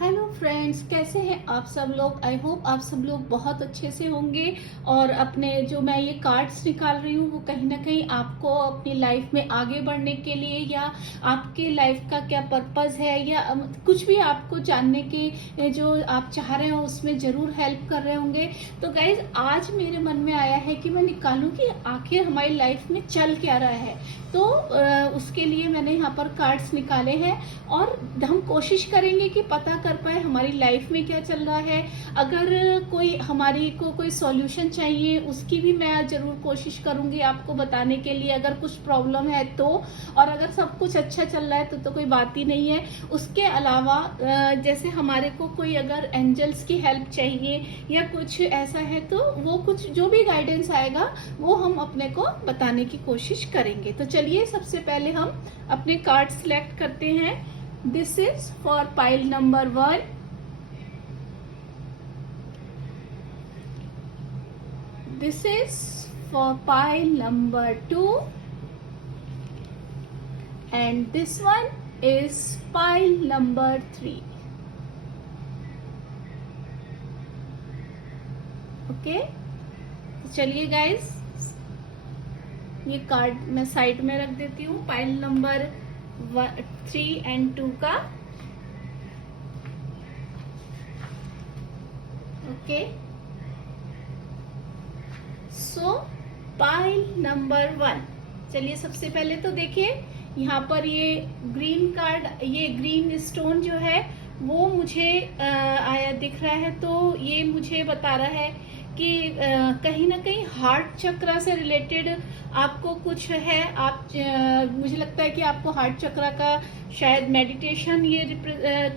Hello friends, कैसे हैं आप सब लोग। आई होप आप सब लोग बहुत अच्छे से होंगे। और अपने जो मैं ये कार्ड्स निकाल रही हूँ वो कहीं ना कहीं आपको अपनी लाइफ में आगे बढ़ने के लिए या आपके लाइफ का क्या पर्पस है या कुछ भी आपको जानने के जो आप चाह रहे हो उसमें ज़रूर हेल्प कर रहे होंगे। तो गाइज आज मेरे मन में आया है कि मैं निकालूं कि आखिर हमारी लाइफ में चल क्या रहा है। तो उसके लिए मैंने यहाँ पर कार्ड्स निकाले हैं और हम कोशिश करेंगे कि पता कर पाए हमारी लाइफ में क्या चल रहा है। अगर कोई हमारी को कोई सॉल्यूशन चाहिए उसकी भी मैं जरूर कोशिश करूंगी आपको बताने के लिए, अगर कुछ प्रॉब्लम है तो। और अगर सब कुछ अच्छा चल रहा है तो कोई बात ही नहीं है। उसके अलावा जैसे हमारे को कोई अगर एंजल्स की हेल्प चाहिए या कुछ ऐसा है तो वो कुछ जो भी गाइडेंस आएगा वो हम अपने को बताने की कोशिश करेंगे। तो चलिए सबसे पहले हम अपने कार्ड सिलेक्ट करते हैं। This is for pile number 1. This is for pile number 2. And this one is pile number 3. Okay? तो चलिए गाइस, ये कार्ड मैं साइड में रख देती हूँ। पाइल नंबर 3 and 2 का। ओके, सो पाइल नंबर 1। चलिए सबसे पहले तो देखिए यहाँ पर ये ग्रीन कार्ड, ये ग्रीन स्टोन जो है वो मुझे आया दिख रहा है। तो ये मुझे बता रहा है कि कहीं ना कहीं हार्ट चक्र से रिलेटेड आपको कुछ है। आप मुझे लगता है कि आपको हार्ट चक्र का शायद मेडिटेशन ये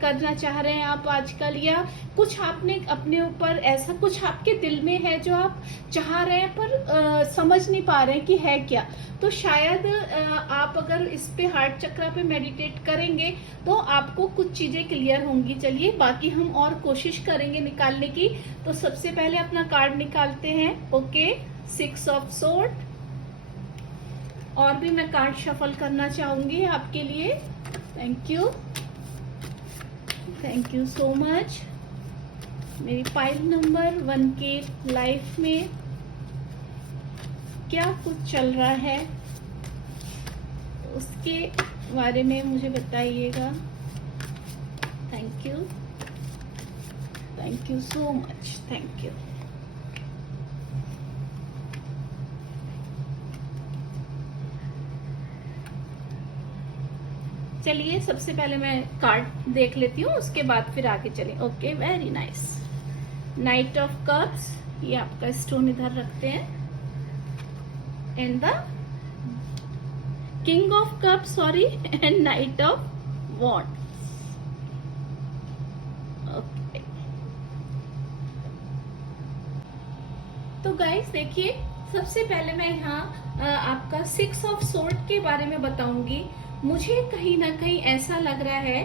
करना चाह रहे हैं आप आजकल, या कुछ आपने अपने ऊपर ऐसा कुछ आपके दिल में है जो आप चाह रहे हैं पर समझ नहीं पा रहे हैं कि है क्या। तो शायद आप अगर इस पे हार्ट चक्र पे मेडिटेट करेंगे तो आपको कुछ चीजें क्लियर होंगी। चलिए बाकी हम और कोशिश करेंगे निकालने की। तो सबसे पहले अपना कार्ड निकालते हैं। Okay, 6 of sword. और भी मैं कार्ड शफल करना चाहूंगी आपके लिए। Thank you, thank you so much. मेरी पाइल नंबर 1 के लाइफ में क्या कुछ चल रहा है उसके बारे में मुझे बताइएगा। Thank you, thank you so much, thank you. चलिए सबसे पहले मैं कार्ड देख लेती हूँ, उसके बाद फिर आगे चलें। Okay, very nice. Knight of cups, ये आपका स्टोन इधर रखते हैं। And the king of cup, sorry, and knight of wand. Okay, तो गाइस देखिए सबसे पहले मैं यहाँ आपका 6 ऑफ सोर्ड के बारे में बताऊंगी। मुझे कहीं ना कहीं ऐसा लग रहा है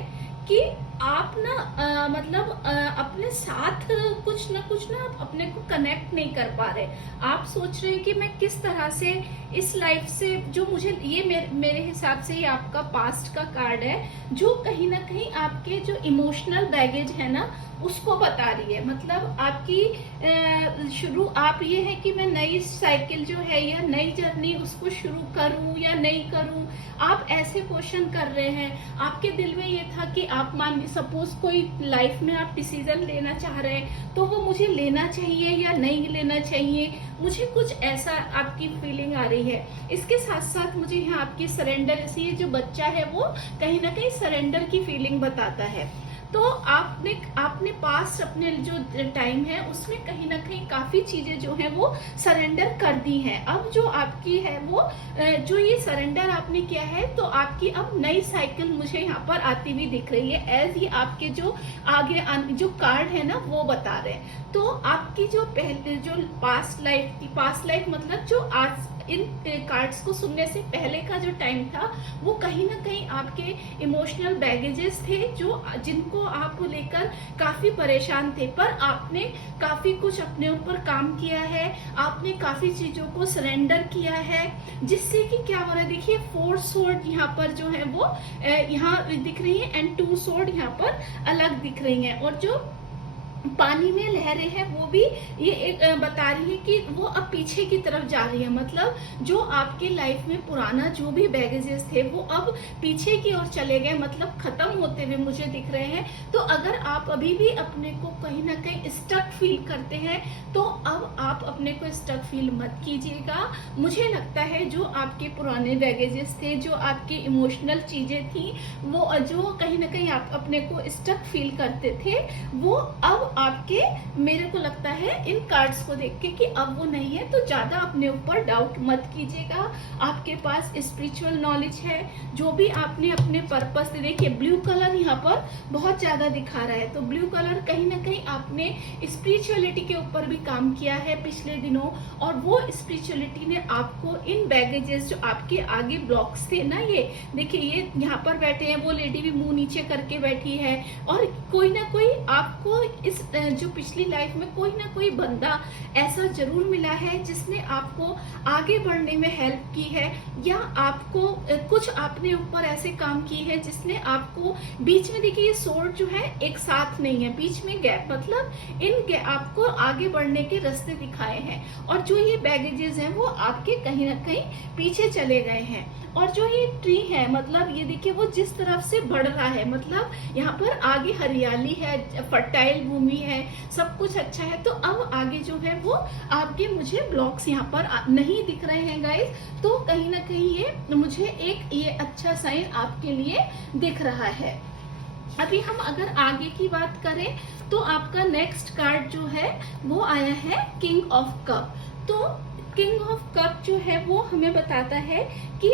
कि आप ना मतलब अपने साथ कुछ ना आप अपने को कनेक्ट नहीं कर पा रहे। आप सोच रहे हैं कि मैं किस तरह से इस लाइफ से, जो मुझे ये मेरे हिसाब से ये आपका पास्ट का कार्ड है जो कहीं ना कहीं आपके जो इमोशनल बैगेज है ना उसको बता रही है। मतलब आपकी शुरू आप ये है कि मैं नई साइकिल जो है या नई जर्नी उसको शुरू करूं या नहीं करूं, आप ऐसे क्वेश्चन कर रहे हैं। आपके दिल में ये था कि आप मान सपोज कोई लाइफ में आप डिसीजन लेना चाह रहे हैं तो वो मुझे लेना चाहिए या नहीं लेना चाहिए, मुझे कुछ ऐसा आपकी फीलिंग आ रही है। इसके साथ साथ मुझे यहाँ आपकी सरेंडर, ये जो बच्चा है वो कहीं ना कहीं सरेंडर की फीलिंग बताता है। तो आपने पास्ट अपने जो टाइम है उसमें कहीं ना कहीं काफी चीजें जो है वो सरेंडर कर दी हैं। अब जो आपकी है वो जो ये सरेंडर आपने किया है तो आपकी अब नई साइकिल मुझे यहाँ पर आती हुई दिख रही है। एज ये आपके जो आगे जो कार्ड है ना वो बता रहे हैं। तो आपकी जो पहले जो पास्ट लाइफ मतलब जो आज इन कार्ड्स को सुनने से पहले का जो टाइम था वो कहीं ना कहीं आपके इमोशनल बैगेजेस थे जो जिनको आप लेकर काफी परेशान थे, पर आपने काफी कुछ अपने ऊपर काम किया है, आपने काफी चीजों को सरेंडर किया है, जिससे कि क्या हो रहा है, देखिए 4 स्वॉर्ड यहाँ पर जो है वो यहाँ दिख रही है एंड 2 स्वॉर्ड यहाँ पर अलग दिख रही हैं, और जो पानी में लहरें हैं वो भी ये एक बता रही है कि वो अब पीछे की तरफ जा रही है, मतलब जो आपके लाइफ में पुराना जो भी बैगेजेस थे वो अब पीछे की ओर चले गए, मतलब खत्म होते हुए मुझे दिख रहे हैं। तो अगर आप अभी भी अपने को कहीं ना कहीं स्टक फील करते हैं तो अब आप अपने को स्टक फील मत कीजिएगा। मुझे लगता है जो आपके पुराने बैगेजेस थे, जो आपकी इमोशनल चीजें थी, वो जो कहीं ना कहीं आप अपने को स्टक फील करते थे, वो अब आपके, मेरे को लगता है इन कार्ड्स को देख के कि अब वो नहीं है, तो ज्यादा अपने ऊपर डाउट मत कीजिएगा। आपके पास स्पिरिचुअल नॉलेज है, जो भी आपने अपने पर्पस से, देखिए ब्लू कलर यहाँ पर बहुत ज्यादा दिखा रहा है, तो ब्लू कलर कहीं ना कहीं आपने स्पिरिचुअलिटी के ऊपर भी काम किया है पिछले दिनों, और वो स्पिरिचुअलिटी ने आपको इन बैगेजेस जो आपके आगे ब्लॉक्स थे ना, ये देखिए ये यहाँ पर बैठे हैं, वो लेडी भी मुंह नीचे करके बैठी है, और कोई ना कोई आपको इस जो पिछली लाइफ में कोई ना कोई बंदा ऐसा जरूर मिला है जिसने आपको आगे बढ़ने में हेल्प की है, या आपको कुछ आपने ऊपर ऐसे काम किए हैं जिसने आपको बीच में, देखिए ये सोर्ड जो है एक साथ नहीं है, बीच में गैप, मतलब इन आपको आगे बढ़ने के रास्ते दिखाए हैं, और जो ये बैगेजेस हैं वो आपके कहीं ना कहीं पीछे चले गए हैं। और जो ये ट्री है, मतलब ये देखिए वो जिस तरफ से बढ़ रहा है, मतलब यहाँ पर आगे हरियाली है, फर्टाइल भूमि है, सब कुछ अच्छा है, तो अब आगे जो है वो आपके मुझे ब्लॉक्स यहाँ पर नहीं दिख रहे हैं गाइस, तो कहीं ना कहीं ये मुझे एक ये अच्छा साइन आपके लिए दिख रहा है। अभी हम अगर आगे की बात करें तो आपका नेक्स्ट कार्ड जो है वो आया है किंग ऑफ कप। तो किंग ऑफ कप जो है वो हमें बताता है कि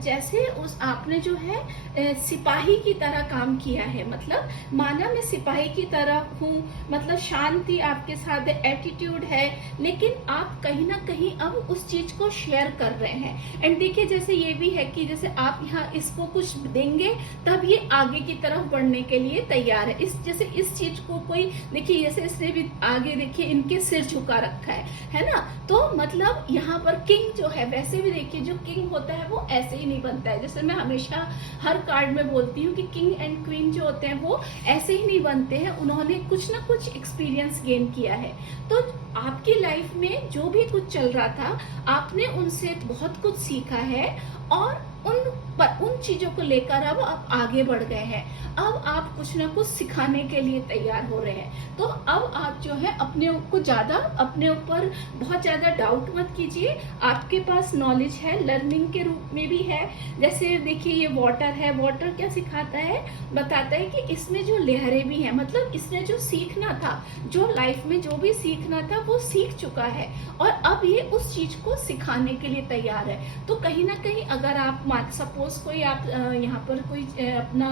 जैसे उस आपने जो है सिपाही की तरह काम किया है, मतलब माना मैं सिपाही की तरह हूँ, मतलब शांति आपके साथ एटीट्यूड है, लेकिन आप कहीं ना कहीं अब उस चीज को शेयर कर रहे हैं। एंड देखिए जैसे ये भी है कि जैसे आप यहाँ इसको कुछ देंगे तब ये आगे की तरफ बढ़ने के लिए तैयार है। जैसे इस चीज को कोई, देखिए जैसे इसने भी आगे देखिए इनके सिर झुका रखा है ना, तो मतलब यहाँ पर किंग जो है, वैसे भी देखिए जो किंग होता है वो ऐसे ही नहीं बनता है, जैसे मैं हमेशा हर कार्ड में बोलती हूँ कि किंग एंड क्वीन जो होते हैं वो ऐसे ही नहीं बनते हैं, उन्होंने कुछ ना कुछ एक्सपीरियंस गेन किया है। तो आपकी लाइफ में जो भी कुछ चल रहा था, आपने उनसे बहुत कुछ सीखा है, और उन चीजों को लेकर अब आप आगे बढ़ गए हैं। अब आप कुछ ना कुछ सिखाने के लिए तैयार हो रहे हैं। तो अब आप जो है अपने को ज्यादा, अपने ऊपर बहुत ज्यादा डाउट मत कीजिए। आपके पास नॉलेज है, लर्निंग के रूप में भी है। जैसे देखिए ये वाटर है, वाटर क्या सिखाता है, बताता है कि इसमें जो लहरें भी हैं, मतलब इसने जो सीखना था, जो लाइफ में जो भी सीखना था वो सीख चुका है, और अब ये उस चीज को सिखाने के लिए तैयार है। तो कहीं ना कहीं अगर आप सपोज कोई आप यहाँ पर कोई अपना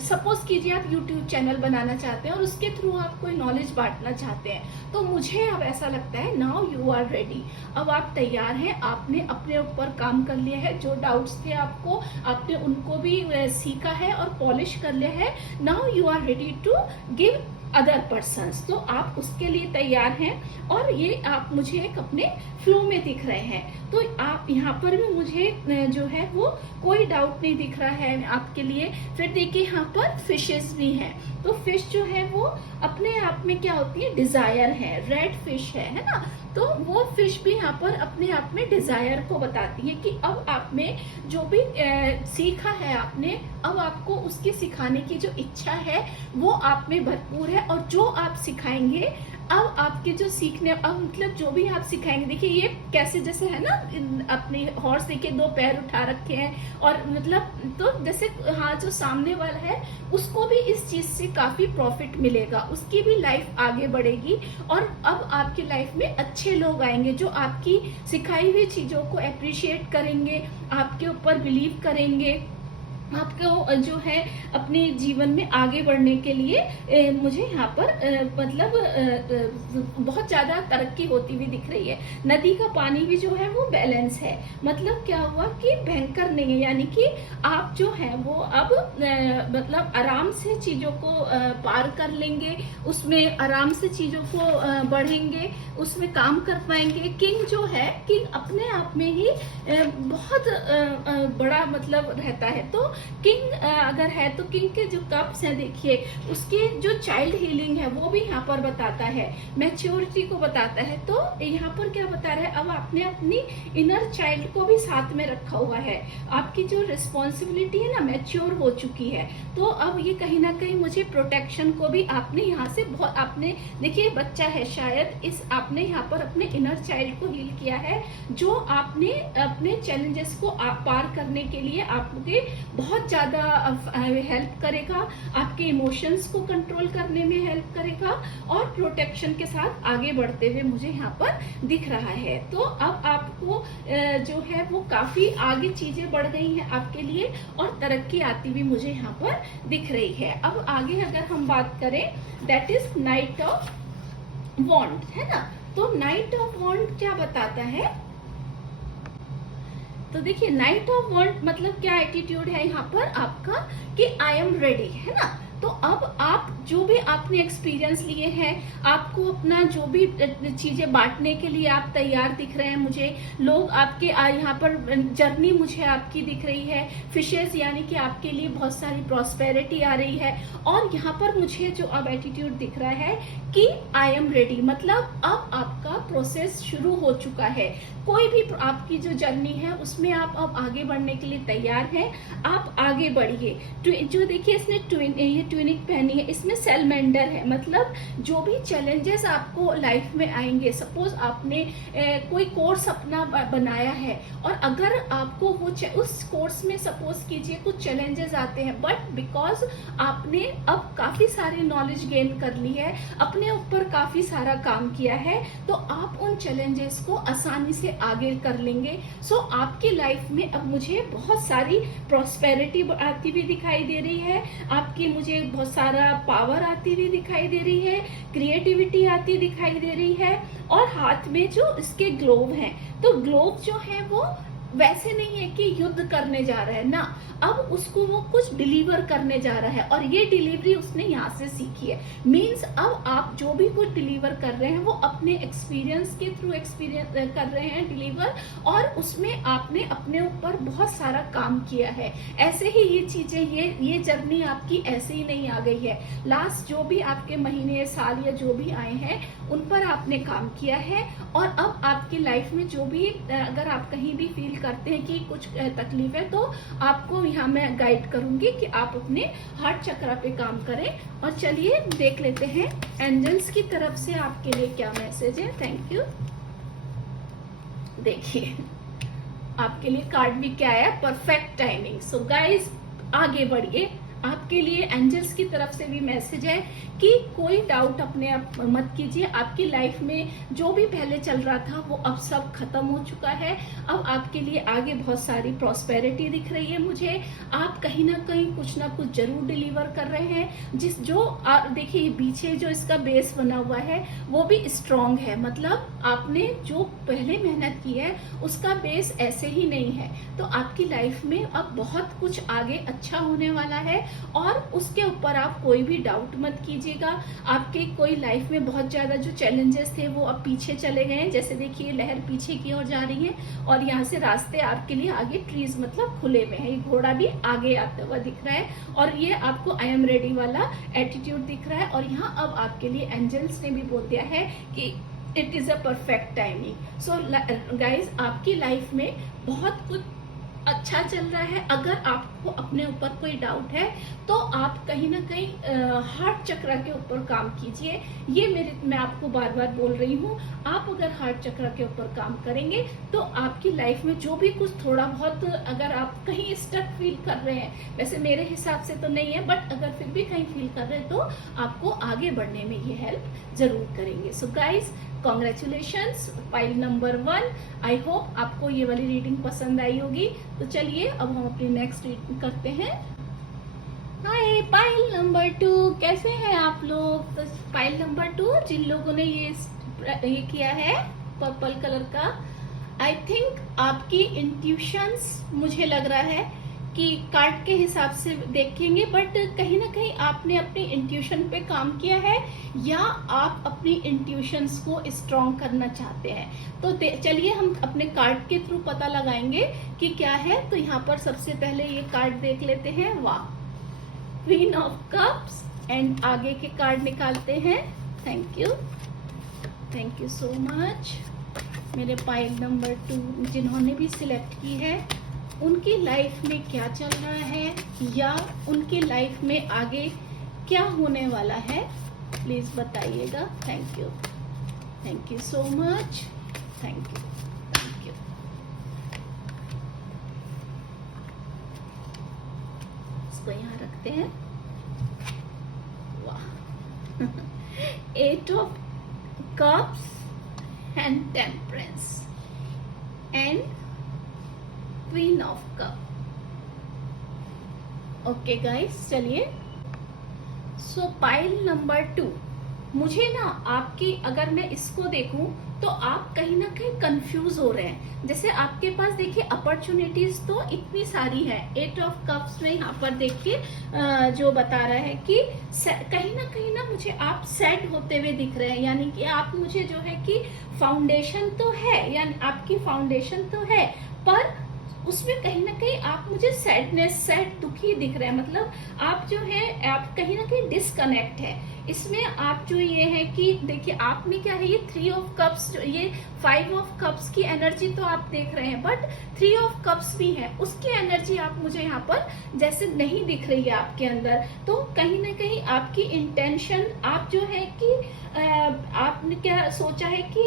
सपोज कीजिए आप YouTube चैनल बनाना चाहते हैं और उसके थ्रू आप कोई नॉलेज बांटना चाहते हैं, तो मुझे अब ऐसा लगता है नाउ यू आर रेडी, अब आप तैयार हैं, आपने अपने ऊपर काम कर लिया है, जो डाउट्स थे आपको, आपने उनको भी सीखा है और पॉलिश कर लिया है। Now you are ready to give other persons, तो आप उसके लिए तैयार हैं, और ये आप मुझे एक अपने फ्लो में दिख रहे हैं। तो आप यहाँ पर भी मुझे जो है वो कोई डाउट नहीं दिख रहा है आपके लिए। फिर देखिए यहाँ पर फिशेस भी हैं, तो फिश जो है वो अपने आप में क्या होती है, डिजायर है, रेड फिश है ना, तो वो फिश भी यहाँ पर अपने आप में डिजायर को बताती है कि अब आप में जो भी सीखा है आपने, अब आपको उसकी सिखाने की जो इच्छा है वो आप में भरपूर है, और जो आप सिखाएंगे, अब आपके जो सीखने, अब मतलब जो भी आप सिखाएंगे, देखिए ये कैसे जैसे है ना, अपने हॉर्स देखिए 2 पैर उठा रखे हैं, और मतलब तो जैसे हाँ जो सामने वाला है उसको भी इस चीज से काफी प्रॉफिट मिलेगा, उसकी भी लाइफ आगे बढ़ेगी, और अब आपकी लाइफ में अच्छे लोग आएंगे जो आपकी सिखाई हुई चीजों को अप्रिशिएट करेंगे, आपके ऊपर बिलीव करेंगे, आपको जो है अपने जीवन में आगे बढ़ने के लिए मुझे यहाँ पर मतलब बहुत ज्यादा तरक्की होती हुई दिख रही है। नदी का पानी भी जो है वो बैलेंस है, मतलब क्या हुआ कि भयंकर नहीं है, यानी कि आप जो है वो अब मतलब आराम से चीजों को पार कर लेंगे, उसमें आराम से चीजों को बढ़ेंगे, उसमें काम कर पाएंगे। किंग जो है, किंग अपने आप में ही बहुत बड़ा मतलब रहता है। तो किंग अगर है तो किंग के जो कप्स हैं देखिए, उसके जो चाइल्ड हीलिंग है वो भी यहाँ पर बताता है, मैच्योरिटी को बताता है। तो यहाँ पर क्या बता रहा है, अब आपने अपनी इनर चाइल्ड को भी साथ में रखा हुआ है, आपकी जो रिस्पॉन्सिबिलिटी है ना मैच्योर हो चुकी है। तो अब ये कहीं ना कहीं मुझे प्रोटेक्शन को भी आपने यहाँ से बहुत, आपने देखिए बच्चा है शायद, इस आपने यहाँ पर अपने इनर चाइल्ड को हील किया है, जो आपने अपने चैलेंजेस को पार करने के लिए आपके बहुत ज्यादा हेल्प करेगा, आपके इमोशंस को कंट्रोल करने में हेल्प करेगा और प्रोटेक्शन के साथ आगे बढ़ते हुए मुझे यहाँ पर दिख रहा है। तो अब आपको जो है वो काफी आगे चीजें बढ़ गई हैं आपके लिए और तरक्की आती हुई मुझे यहाँ पर दिख रही है। अब आगे अगर हम बात करें, दैट इज नाइट ऑफ वॉन्ड, है ना। तो नाइट ऑफ वॉन्ड क्या बताता है, तो देखिए नाइट ऑफ वॉन्ड मतलब क्या एटीट्यूड है यहाँ पर आपका कि आई एम रेडी, है ना। तो अब आप जो भी आपने एक्सपीरियंस लिए हैं, आपको अपना जो भी चीजें बांटने के लिए आप तैयार दिख रहे हैं मुझे, लोग आपके यहाँ पर जर्नी मुझे आपकी दिख रही है, फिशेस यानी कि आपके लिए बहुत सारी प्रॉस्पेरिटी आ रही है। और यहाँ पर मुझे जो अब एटीट्यूड दिख रहा है कि आई एम रेडी, मतलब अब आपका प्रोसेस शुरू हो चुका है, कोई भी आपकी जो जर्नी है उसमें आप अब आगे बढ़ने के लिए तैयार हैं, आप आगे बढ़िए। जो देखिए इसने ये ट्यूनिक पहनी है, इसमें सेलमेंडर है, मतलब जो भी चैलेंजेस आपको लाइफ में आएंगे, सपोज आपने कोई कोर्स अपना बनाया है और अगर आपको वो उस कोर्स में सपोज कीजिए कुछ चैलेंजेस आते हैं, बट बिकॉज आपने अब काफी सारी नॉलेज गेन कर ली है, अपने ऊपर काफी सारा काम किया है, तो आप उन चैलेंजेस को आसानी से आगे कर लेंगे। सो आपकी लाइफ में अब मुझे बहुत सारी प्रॉस्पेरिटी आती हुई दिखाई दे रही है, आपकी मुझे बहुत सारा पावर आती हुई दिखाई दे रही है, क्रिएटिविटी आती दिखाई दे रही है। और हाथ में जो इसके ग्लोव हैं, तो ग्लोव जो है वो वैसे नहीं है कि युद्ध करने जा रहा है ना, अब उसको वो कुछ डिलीवर करने जा रहा है और ये डिलीवरी उसने यहाँ से सीखी है। मींस अब आप जो भी कुछ डिलीवर कर रहे हैं वो अपने एक्सपीरियंस के थ्रू एक्सपीरियंस कर रहे हैं डिलीवर, और उसमें आपने अपने ऊपर बहुत सारा काम किया है। ऐसे ही ये चीजें, ये जर्नी आपकी ऐसे ही नहीं आ गई है, लास्ट जो भी आपके महीने साल या जो भी आए हैं उन पर आपने काम किया है। और अब आपकी लाइफ में जो भी अगर आप कहीं भी फील करते हैं कि कुछ तकलीफ है, तो आपको यहाँ मैं गाइड करूंगी कि आप अपने हार्ट चक्र पे काम करें। और चलिए देख लेते हैं एंजल्स की तरफ से आपके लिए क्या मैसेज है। Thank you. देखिए आपके लिए कार्ड भी क्या है, परफेक्ट टाइमिंग। सो गाइज आगे बढ़िए, आपके लिए एंजल्स की तरफ से भी मैसेज है कि कोई डाउट अपने आप मत कीजिए, आपकी लाइफ में जो भी पहले चल रहा था वो अब सब खत्म हो चुका है। अब आपके लिए आगे बहुत सारी प्रॉस्पेरिटी दिख रही है मुझे, आप कहीं ना कहीं कुछ ना कुछ जरूर डिलीवर कर रहे हैं। देखिए पीछे जो इसका बेस बना हुआ है वो भी स्ट्रॉन्ग है, मतलब आपने जो पहले मेहनत की है उसका बेस ऐसे ही नहीं है। तो आपकी लाइफ में अब बहुत कुछ आगे अच्छा होने वाला है और उसके ऊपर आप कोई भी डाउट मत कीजिएगा। आपके कोई लाइफ में बहुत ज्यादा जो चैलेंजेस थे वो अब पीछे चले गए हैं, जैसे देखिए लहर पीछे की ओर जा रही है और यहाँ से रास्ते आपके लिए आगे ट्रीज मतलब खुले में है। ये घोड़ा भी आगे आता हुआ दिख रहा है और ये आपको आई एम रेडी वाला एटीट्यूड दिख रहा है। और यहाँ अब आपके लिए एंजल्स ने भी बोल दिया है कि it is a perfect timing. So guys आपकी लाइफ में बहुत कुछ अच्छा चल रहा है। अगर आपको अपने ऊपर कोई डाउट है तो आप कहीं ना कहीं हार्ट चक्र के ऊपर काम कीजिए। मैं आपको बार बार बोल रही हूँ, आप अगर हार्ट चक्र के ऊपर काम करेंगे तो आपकी लाइफ में जो भी कुछ थोड़ा बहुत अगर आप कहीं स्टक फील कर रहे हैं, वैसे मेरे हिसाब से तो नहीं है, बट अगर फिर भी कहीं फील कर रहे हैं तो आपको आगे बढ़ने में ये हेल्प जरूर करेंगे। So guys congratulations, pile number 1। I hope आपको ये वाली रीडिंग पसंद आई होगी। तो चलिए अब हम अपनी नेक्स्ट रीडिंग करते हैं। हाय पाइल नंबर 2, कैसे हैं आप लोग? तो पाइल नंबर 2, जिन लोगों ने ये किया है पर्पल कलर का, आई थिंक आपकी इंट्यूशंस मुझे लग रहा है कि कार्ड के हिसाब से देखेंगे, बट कहीं ना कहीं आपने अपनी इंट्यूशन पे काम किया है या आप अपनी इंट्यूशंस को स्ट्रॉन्ग करना चाहते हैं। तो चलिए हम अपने कार्ड के थ्रू पता लगाएंगे कि क्या है। तो यहाँ पर सबसे पहले ये कार्ड देख लेते हैं। वाह, क्वीन ऑफ कप्स, एंड आगे के कार्ड निकालते हैं। Thank you so much. मेरे पाइल नंबर 2 जिन्होंने भी सिलेक्ट की है, उनकी लाइफ में क्या चल रहा है या उनकी लाइफ में आगे क्या होने वाला है, प्लीज बताइएगा। Thank you so much. Thank you. इसको यहाँ रखते हैं। वाह, 8 of cups and temperance and queen of cup. Okay guys, चलिए। सो पाइल नंबर 2, मुझे ना आपकी, अगर मैं इसको देखूं तो आप कहीं ना कहीं कंफ्यूज हो रहे हैं। जैसे आपके पास देखिए अपॉर्चुनिटीज तो इतनी सारी है। 8 ऑफ कप्स में यहाँ पर देखिए जो बता रहा है कि कहीं ना मुझे आप सेट होते हुए दिख रहे हैं, यानी कि आप मुझे जो है कि फाउंडेशन तो है, यानी आपकी फाउंडेशन तो है, पर उसमें कहीं ना कहीं आप मुझे सैड दुखी दिख रहे हैं। मतलब आप जो है आप कहीं ना कहीं डिस्कनेक्ट है इसमें। आप जो ये है कि देखिए आप में क्या है, ये 3 ऑफ कप्स, ये 5 ऑफ कप्स की एनर्जी तो आप देख रहे हैं, बट 3 ऑफ कप्स भी है, उसकी एनर्जी आप मुझे यहाँ पर जैसे नहीं दिख रही है आपके अंदर। तो कहीं ना कहीं आपकी इंटेंशन, आप जो है कि आपने क्या सोचा है कि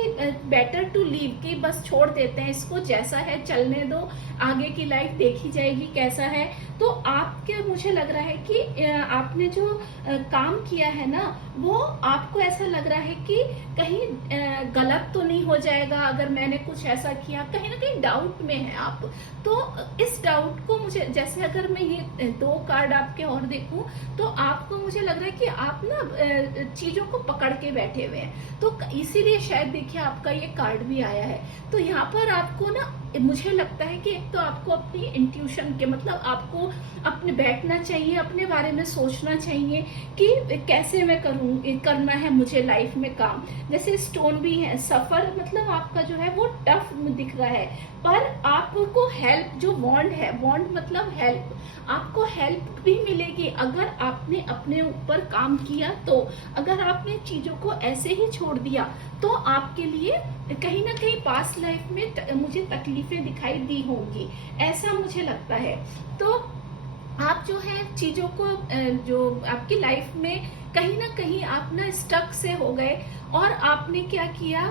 बेटर टू लीव, कि बस छोड़ देते हैं इसको, जैसा है चलने दो, आगे की लाइफ देखी जाएगी कैसा है। तो आपके मुझे लग रहा है कि आपने जो काम किया है ना, वो आपको ऐसा लग रहा है कि कहीं गलत तो नहीं हो जाएगा अगर मैंने कुछ ऐसा किया, कहीं ना कहीं डाउट में है आप। तो इस डाउट को मुझे, जैसे अगर मैं ये 2 कार्ड आपके और देखूं, तो आपको मुझे लग रहा है कि आप ना चीजों को पकड़ के बैठे हुए हैं। तो इसीलिए शायद देखिए आपका ये कार्ड भी आया है। तो यहाँ पर आपको ना मुझे लगता है कि एक तो आपको अपनी इंट्यूशन के, मतलब आपको अपने बैठना चाहिए, अपने बारे में सोचना चाहिए कि कैसे मैं करना है मुझे लाइफ में काम। जैसे स्टोन भी है, सफर, मतलब आपका जो है वो टफ दिख रहा है, पर आपको हेल्प, जो बॉन्ड है, बॉन्ड मतलब हेल्प, आपको हेल्प भी मिलेगी अगर आपने अपने ऊपर काम किया। तो अगर आपने चीजों को ऐसे ही छोड़ दिया तो आपके लिए कहीं ना कहीं पास्ट लाइफ में मुझे तकलीफें दिखाई दी होंगी, ऐसा मुझे लगता है। तो आप जो है चीजों को, जो आपकी लाइफ में कहीं ना कहीं आप ना स्टक से हो गए, और आपने क्या किया,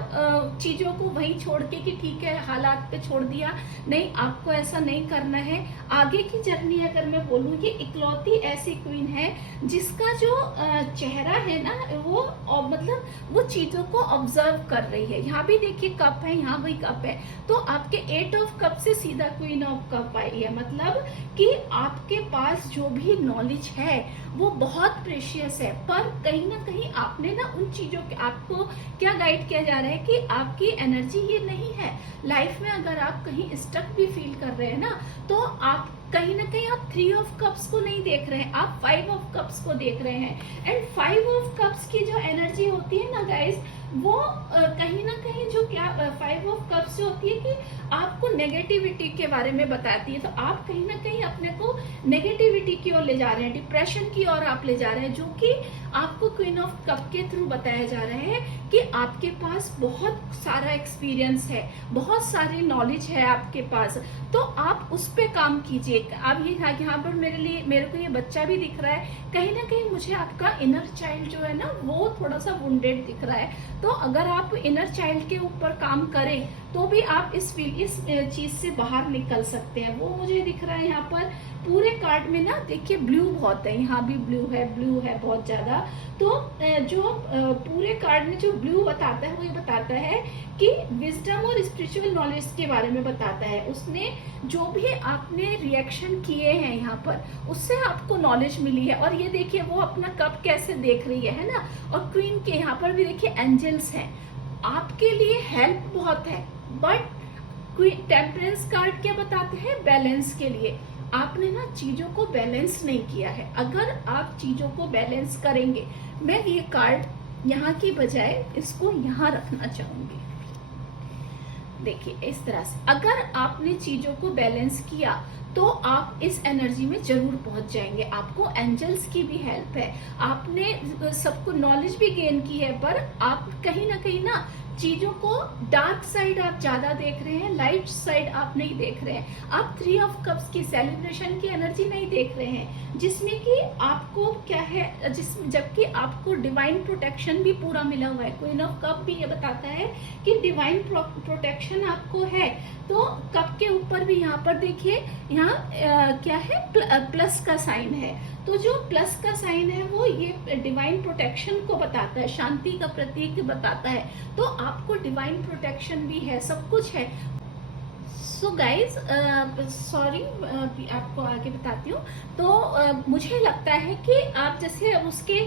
चीजों को वहीं छोड़ के कि ठीक है हालात पे छोड़ दिया। नहीं, आपको ऐसा नहीं करना है। आगे की जर्नी अगर मैं बोलूँ, ये इकलौती ऐसी क्वीन है जिसका जो चेहरा है ना, वो मतलब वो चीजों को ऑब्जर्व कर रही है। यहाँ भी देखिए कप है, यहाँ भी कप है, तो आपके 8 ऑफ कप से सीधा क्वीन ऑफ कप आई है। मतलब कि आपके पास जो भी नॉलेज है वो बहुत प्रेशियस है, पर कहीं ना कहीं आपने ना उन चीजों के, आपको क्या गाइड किया जा रहा है कि आपकी एनर्जी ये नहीं है लाइफ में। अगर आप कहीं स्टक भी फील कर रहे हैं ना, तो आप कहीं ना कहीं आप 3 ऑफ कप्स को नहीं देख रहे हैं, आप 5 ऑफ कप्स को देख रहे हैं। एंड 5 ऑफ कप्स की जो एनर्जी होती है ना गाइस, वो कहीं ना कहीं जो क्या 5 ऑफ कप्स जो होती है कि आपको नेगेटिविटी के बारे में बताती है। तो आप कहीं ना कहीं अपने को नेगेटिविटी की ओर ले जा रहे हैं, डिप्रेशन की ओर आप ले जा रहे हैं, जो कि आपको क्वीन ऑफ कप के थ्रू बताया जा रहा है कि आपके पास बहुत सारा एक्सपीरियंस है, बहुत सारी नॉलेज है आपके पास, तो आप उस पे काम कीजिए। अब ये यहाँ पर मेरे को ये बच्चा भी दिख रहा है, कहीं ना कहीं मुझे आपका इनर चाइल्ड जो है ना वो थोड़ा सा वुंडेड दिख रहा है। तो अगर आप इनर चाइल्ड के ऊपर काम करें तो भी आप इस चीज से बाहर निकल सकते हैं, वो मुझे दिख रहा है यहाँ पर। पूरे कार्ड में ना देखिए ब्लू बहुत है, यहाँ भी ब्लू है बहुत ज्यादा। तो जो पूरे कार्ड में जो ब्लू बताता है वो ये बताता है कि विजडम और स्पिरिचुअल नॉलेज के बारे में बताता है। उसने जो भी आपने रिएक्शन किए हैं यहाँ पर, उससे आपको नॉलेज मिली है। और ये देखिए वो अपना कप कैसे देख रही है ना। और क्वीन के यहाँ पर भी देखिए एंजल्स हैं, आपके लिए हेल्प बहुत है। बट टेम्परेंस कार्ड क्या बताते हैं, बैलेंस के लिए। आपने ना चीजों को बैलेंस नहीं किया है। अगर आप चीजों को बैलेंस करेंगे, मैं ये कार्ड यहाँ की बजाय इसको यहाँ रखना चाहूंगी। देखिए इस तरह से अगर आपने चीजों को बैलेंस किया तो आप इस एनर्जी में जरूर पहुंच जाएंगे। आपको एंजल्स की भी हेल्प है, आपने सबको नॉलेज भी गेन की है, पर आप कहीं ना चीजों को डार्क साइड आप ज्यादा देख रहे हैं, लाइट साइड आप नहीं देख रहे हैं। आप 3 ऑफ कप्स की सेलिब्रेशन की एनर्जी नहीं देख रहे हैं, जिसमें कि आपको क्या है, जबकि आपको डिवाइन प्रोटेक्शन भी पूरा मिला हुआ है। क्वीन ऑफ कप भी ये बताता है कि डिवाइन प्रोटेक्शन आपको है। तो कप के ऊपर भी यहाँ पर देखिए, यहाँ क्या है, प्लस का साइन है। तो जो प्लस का साइन है वो ये डिवाइन प्रोटेक्शन को बताता है, शांति का प्रतीक बताता है। तो आपको डिवाइन प्रोटेक्शन भी है, सब कुछ है। सो गाइज सॉरी, आपको आगे बताती हूँ। तो मुझे लगता है कि आप जैसे उसके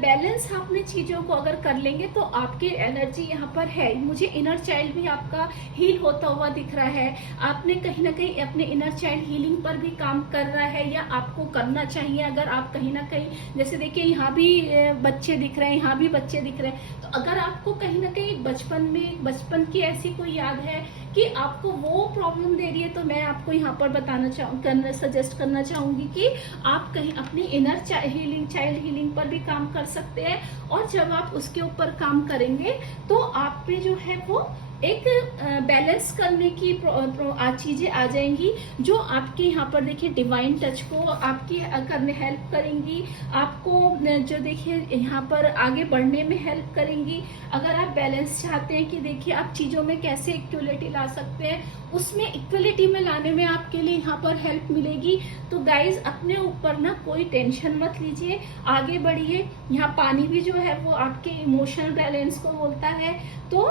बैलेंस आपने चीजों को अगर कर लेंगे तो आपकी एनर्जी यहाँ पर है। मुझे इनर चाइल्ड भी आपका हील होता हुआ दिख रहा है। आपने कहीं ना कहीं अपने इनर चाइल्ड हीलिंग पर भी काम कर रहा है, या आपको करना चाहिए। अगर आप कहीं ना कहीं, जैसे देखिए यहाँ भी बच्चे दिख रहे हैं, यहाँ भी बच्चे दिख रहे हैं। तो अगर आपको कहीं ना कहीं बचपन की ऐसी कोई याद है कि आपको वो प्रॉब्लम दे रही है, तो मैं आपको यहाँ पर सजेस्ट करना चाहूंगी कि आप कहीं अपनी इनर चाइल्ड हीलिंग पर भी काम कर सकते हैं। और जब आप उसके ऊपर काम करेंगे तो आप पे जो है वो एक बैलेंस करने की चीजें आ जाएंगी, जो आपके यहाँ पर देखिए डिवाइन टच को आपकी करने हेल्प करेंगी। आपको जो देखिए यहाँ पर आगे बढ़ने में हेल्प करेंगी। अगर आप बैलेंस चाहते हैं कि देखिए आप चीजों में कैसे इक्वलिटी ला सकते हैं, उसमें इक्वलिटी में लाने में आपके लिए यहाँ पर हेल्प मिलेगी। तो गाइज अपने ऊपर ना कोई टेंशन मत लीजिए, आगे बढ़िए। यहाँ पानी भी जो है वो आपके इमोशनल बैलेंस को बोलता है। तो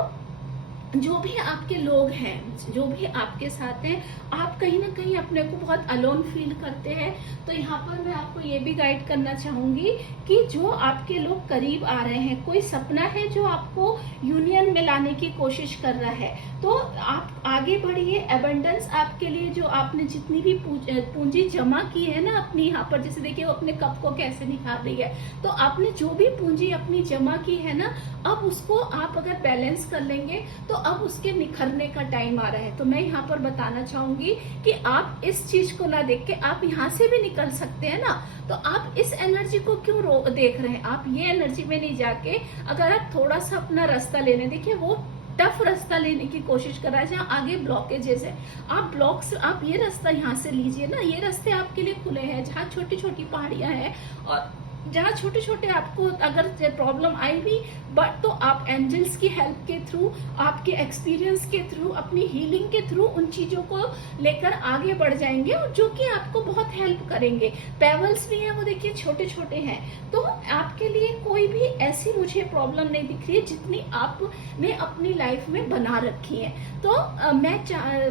जो भी आपके लोग हैं, जो भी आपके साथ हैं, आप कहीं ना कहीं अपने को बहुत अलोन फील करते हैं। तो यहाँ पर मैं आपको ये भी गाइड करना चाहूंगी कि जो आपके लोग करीब आ रहे हैं, कोई सपना है जो आपको यूनियन में लाने की कोशिश कर रहा है, तो आप आगे बढ़िए। एबंडेंस आपके लिए, जो आपने जितनी भी पूंजी जमा की है ना अपनी, यहाँ पर जैसे देखिए वो अपने कप को कैसे निखार रही है। तो आपने जो भी पूंजी अपनी जमा की है ना, अब उसको आप अगर बैलेंस कर लेंगे तो अब उसके निखरने का टाइम आ रहा है। तो मैं यहाँ पर बताना चाहूंगी कि आप इस चीज को ना देख के आप यहाँ से भी निकल सकते हैं ना। तो आप इस एनर्जी को क्यों देख रहे हैं? आप ये एनर्जी में नहीं जाके अगर आप थोड़ा सा अपना रास्ता लेने, देखिए वो टफ रास्ता लेने की कोशिश कर रहा है जहाँ आगे ब्लॉकेजेस है। आप ये रास्ता यहाँ से लीजिए ना, ये रास्ते आपके लिए खुले हैं, जहाँ छोटी छोटी पहाड़ियां हैं और जहाँ छोटे छोटे आपको अगर प्रॉब्लम आई भी, बट तो आप एंजल्स की हेल्प के थ्रू, आपके एक्सपीरियंस के थ्रू, अपनी हीलिंग के थ्रू उन चीजों को लेकर आगे बढ़ जाएंगे, और जो कि आपको बहुत हेल्प करेंगे। पेबल्स भी हैं, वो देखिए छोटे छोटे हैं। तो आपके लिए कोई भी ऐसी मुझे प्रॉब्लम नहीं दिख रही है जितनी आपने अपनी लाइफ में बना रखी है। तो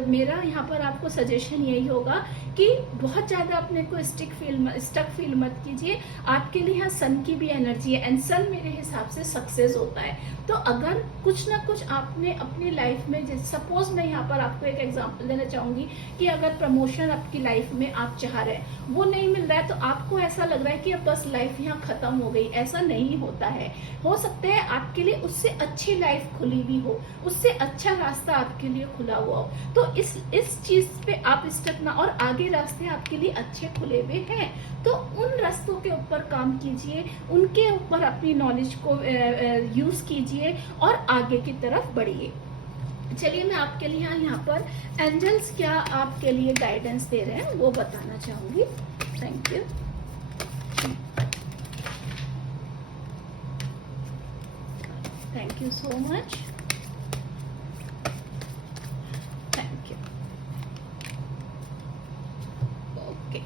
मेरा यहाँ पर आपको सजेशन यही होगा कि बहुत ज्यादा अपने को स्टक फील मत कीजिए। आपके लिए यहाँ सन की भी एनर्जी है, एंड सन मेरे हिसाब से सक्सेस होता है। तो अगर कुछ ना कुछ आपने अपनी लाइफ में, सपोज मैं यहाँ पर आपको एक एग्जांपल देना चाहूंगी कि अगर प्रमोशन आपकी लाइफ में आप चाह रहे हैं, वो नहीं मिल रहा है, तो आपको ऐसा लग रहा है कि अब बस लाइफ यहाँ खत्म हो गई। ऐसा नहीं होता है। हो सकता है आपके लिए उससे अच्छी लाइफ खुली भी हो, उससे अच्छा रास्ता आपके लिए खुला हुआ हो। तो इस चीज पे आप स्टक ना, और आगे रास्ते आपके लिए अच्छे खुले हुए हैं, तो उन रास्तों के ऊपर काम कीजिए, उनके ऊपर अपनी नॉलेज को यूज कीजिए और आगे की तरफ बढ़िए। चलिए मैं आपके लिए यहाँ पर एंजल्स क्या आपके लिए गाइडेंस दे रहे हैं वो बताना चाहूंगी। Thank you. Thank you so much. Thank you. Okay,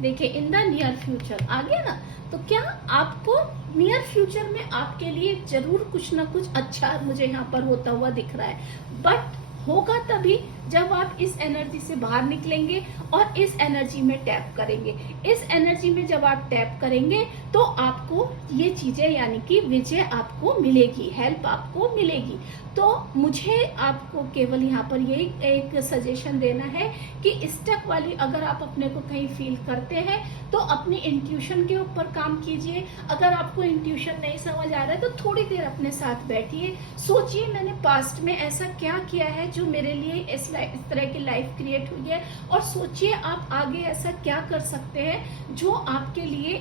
देखिए इन द नियर फ्यूचर आ गया ना, तो क्या आपको नियर फ्यूचर में आपके लिए जरूर कुछ ना कुछ अच्छा मुझे यहाँ पर होता हुआ दिख रहा है, बट होगा तभी जब आप इस एनर्जी से बाहर निकलेंगे और इस एनर्जी में टैप करेंगे। इस एनर्जी में जब आप टैप करेंगे तो आपको ये चीजें यानी कि विजय आपको मिलेगी, हेल्प आपको मिलेगी। तो मुझे आपको केवल यहाँ पर यही एक सजेशन देना है कि स्टक वाली अगर आप अपने को कहीं फील करते हैं तो अपनी इंट्यूशन के ऊपर काम कीजिए। अगर आपको इंट्यूशन नहीं समझ आ रहा है तो थोड़ी देर अपने साथ बैठिए, सोचिए मैंने पास्ट में ऐसा क्या किया है जो मेरे लिए इस तरह की लाइफ क्रिएट हुई है, और सोचिए आप आगे ऐसा क्या कर सकते हैं जो आपके लिए